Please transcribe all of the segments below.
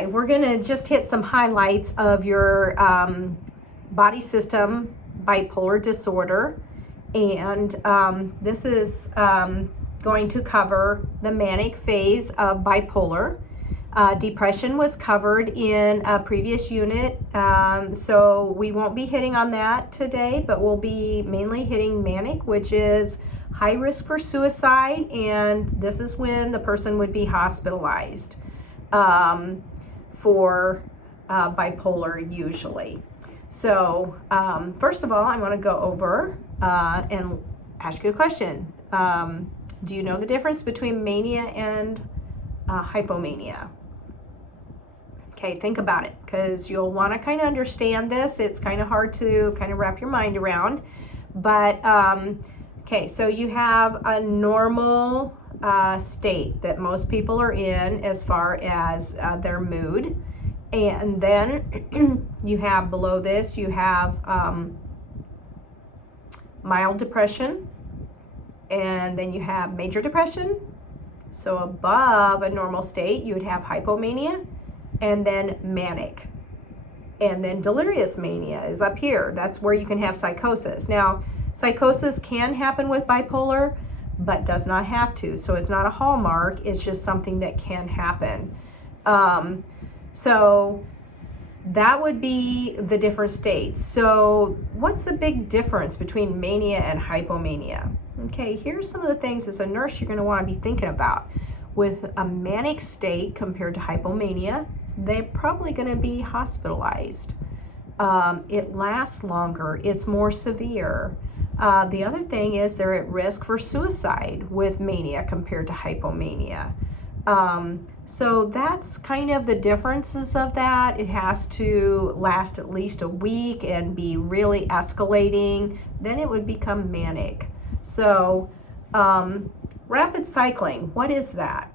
Okay, we're going to just hit some highlights of your body system bipolar disorder. And this is going to cover the manic phase of bipolar. Depression was covered in a previous unit, so we won't be hitting on that today, but we'll be mainly hitting manic, which is high risk for suicide, and this is when the person would be hospitalized for bipolar usually. So first of all, I want to go over and ask you a question. Do you know the difference between mania and hypomania? Okay, think about it, because you'll want to kind of understand this. It's kind of hard to kind of wrap your mind around. But, okay, so you have a normal state that most people are in as far as their mood. And then you have below this, you have mild depression. And then you have major depression. So above a normal state, you would have hypomania. And then manic. And then delirious mania is up here. That's where you can have psychosis. Now, psychosis can happen with bipolar, but does not have to. So it's not a hallmark. It's just something that can happen. So that would be the different states. So what's the big difference between mania and hypomania? Okay, here's some of the things as a nurse you're going to want to be thinking about. With a manic state compared to hypomania, they're probably going to be hospitalized. It lasts longer. It's more severe. The other thing is they're at risk for suicide with mania compared to hypomania. So that's kind of the differences of that. It has to last at least a week and be really escalating. Then it would become manic. So rapid cycling, what is that?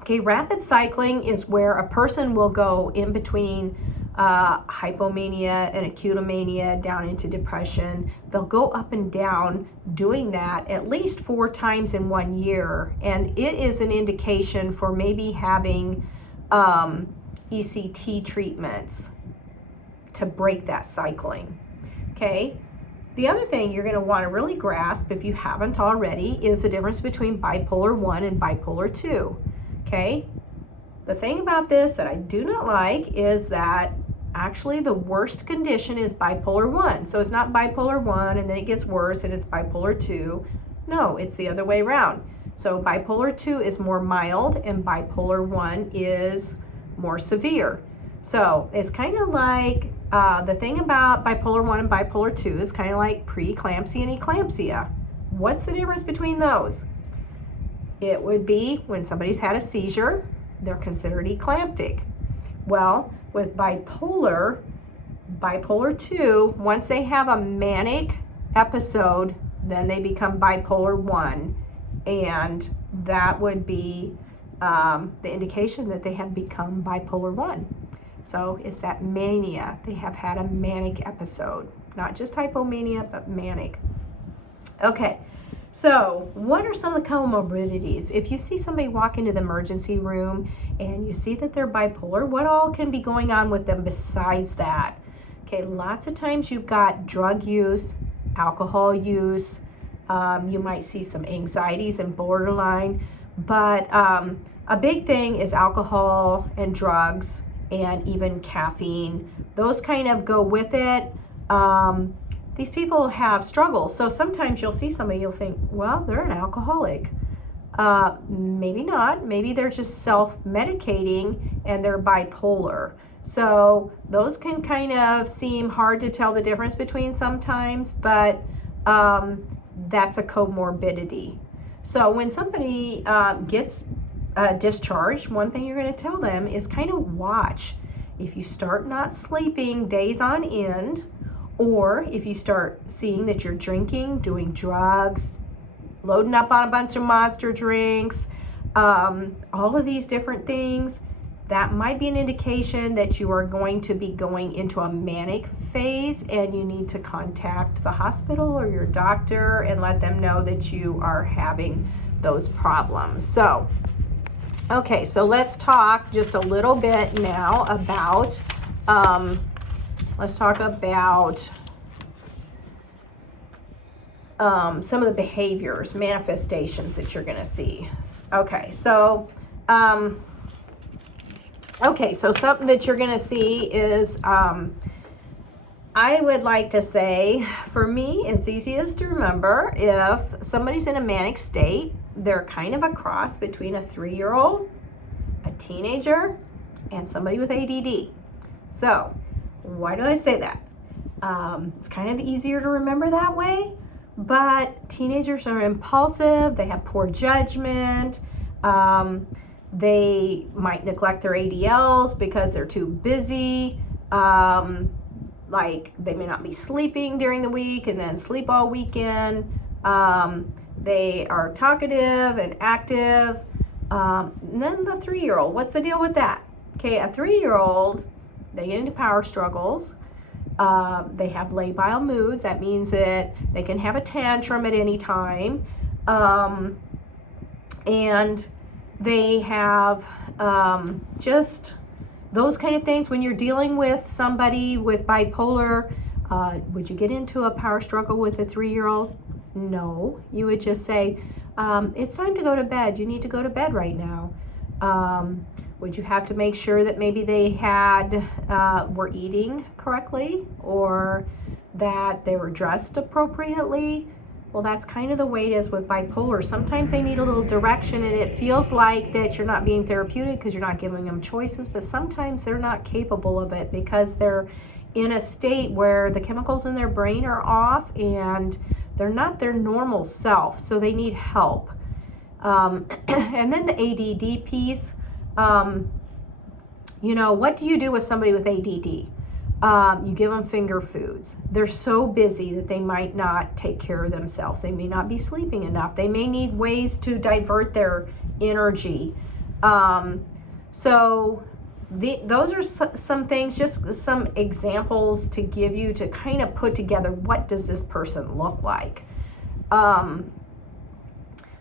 Okay, rapid cycling is where a person will go in between hypomania and acutomania down into depression. They'll go up and down doing that at least 4 times in 1 year. And it is an indication for maybe having ECT treatments to break that cycling. Okay. The other thing you're going to want to really grasp, if you haven't already, is the difference between bipolar 1 and bipolar 2. Okay? The thing about this that I do not like is that actually the worst condition is bipolar 1. So it's not bipolar 1 and then it gets worse and it's bipolar 2. No, it's the other way around. So bipolar 2 is more mild and bipolar 1 is more severe. So it's kind of like the thing about bipolar 1 and bipolar 2 is kind of like preeclampsia and eclampsia. What's the difference between those? It would be when somebody's had a seizure, they're considered eclamptic. Well, with bipolar 2, once they have a manic episode, then they become bipolar 1. And that would be the indication that they have become bipolar 1. So it's that mania. They have had a manic episode. Not just hypomania, but manic. Okay, so what are some of the comorbidities? If you see somebody walk into the emergency room and you see that they're bipolar, what all can be going on with them besides that? Okay, lots of times you've got drug use, alcohol use. You might see some anxieties and borderline. But a big thing is alcohol and drugs, and even caffeine. Those kind of go with it. These people have struggles. So sometimes you'll see somebody, you'll think, well, they're an alcoholic. Maybe not. Maybe they're just self-medicating and they're bipolar. So those can kind of seem hard to tell the difference between sometimes, but that's a comorbidity. So when somebody gets discharged, one thing you're going to tell them is kind of watch. If you start not sleeping days on end, or if you start seeing that you're drinking, doing drugs, loading up on a bunch of Monster drinks, all of these different things, that might be an indication that you are going to be going into a manic phase and you need to contact the hospital or your doctor and let them know that you are having those problems. So Okay, so let's talk just a little bit now about, some of the behaviors, manifestations that you're going to see. Okay, so something that you're going to see is, I would like to say, for me, it's easiest to remember if somebody's in a manic state, they're kind of a cross between a 3-year-old, a teenager, and somebody with ADD. So, why do I say that? It's kind of easier to remember that way, but teenagers are impulsive, they have poor judgment, they might neglect their ADLs because they're too busy, like they may not be sleeping during the week and then sleep all weekend. They are talkative and active. And then the 3-year-old, what's the deal with that? Okay, a 3-year-old, they get into power struggles. They have labile moods. That means that they can have a tantrum at any time. And they have just those kind of things. When you're dealing with somebody with bipolar, would you get into a power struggle with a 3-year-old? No. You would just say, it's time to go to bed. You need to go to bed right now. Would you have to make sure that maybe they were eating correctly, or that they were dressed appropriately? Well, that's kind of the way it is with bipolar. Sometimes they need a little direction, and it feels like that you're not being therapeutic because you're not giving them choices, but sometimes they're not capable of it because they're in a state where the chemicals in their brain are off and they're not their normal self, so they need help. And then the ADD piece, what do you do with somebody with ADD? You give them finger foods. They're so busy that they might not take care of themselves. They may not be sleeping enough. They may need ways to divert their energy. Those are some things, just some examples to give you to kind of put together, what does this person look like?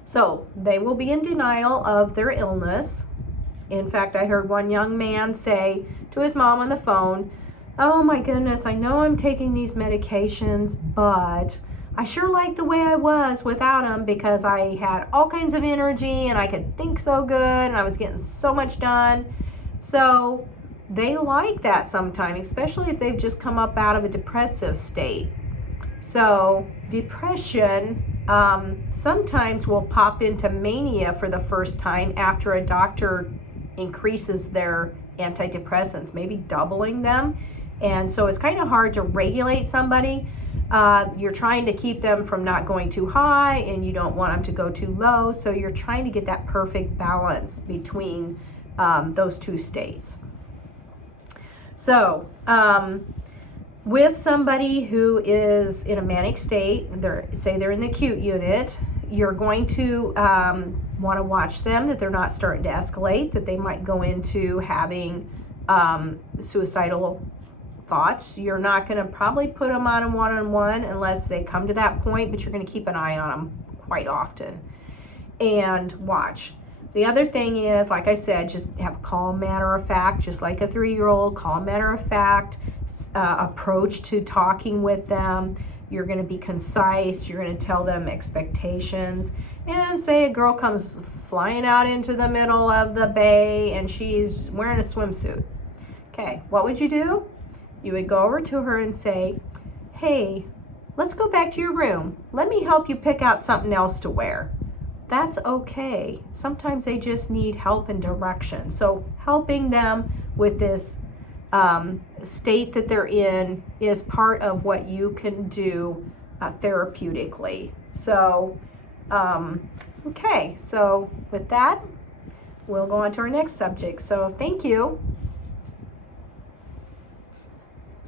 So they will be in denial of their illness. In fact, I heard one young man say to his mom on the phone, "Oh my goodness, I know I'm taking these medications, but I sure like the way I was without them because I had all kinds of energy and I could think so good and I was getting so much done." So they like that sometimes, especially if they've just come up out of a depressive state. So depression sometimes will pop into mania for the first time after a doctor increases their antidepressants, maybe doubling them. And so it's kind of hard to regulate somebody. You're trying to keep them from not going too high, and you don't want them to go too low. So you're trying to get that perfect balance between those two states. So with somebody who is in a manic state, say they're in the acute unit, you're going to want to watch them, that they're not starting to escalate, that they might go into having suicidal thoughts. You're not going to probably put them on a one-on-one unless they come to that point, but you're going to keep an eye on them quite often and watch. The other thing is, like I said, just have a calm, matter of fact, just like a 3-year-old, calm, matter of fact approach to talking with them. You're going to be concise. You're going to tell them expectations. And say a girl comes flying out into the middle of the bay and she's wearing a swimsuit. Okay, what would you do? You would go over to her and say, "Hey, let's go back to your room. Let me help you pick out something else to wear." That's okay. Sometimes they just need help and direction. So helping them with this state that they're in is part of what you can do therapeutically. So, okay, so with that, we'll go on to our next subject. So thank you.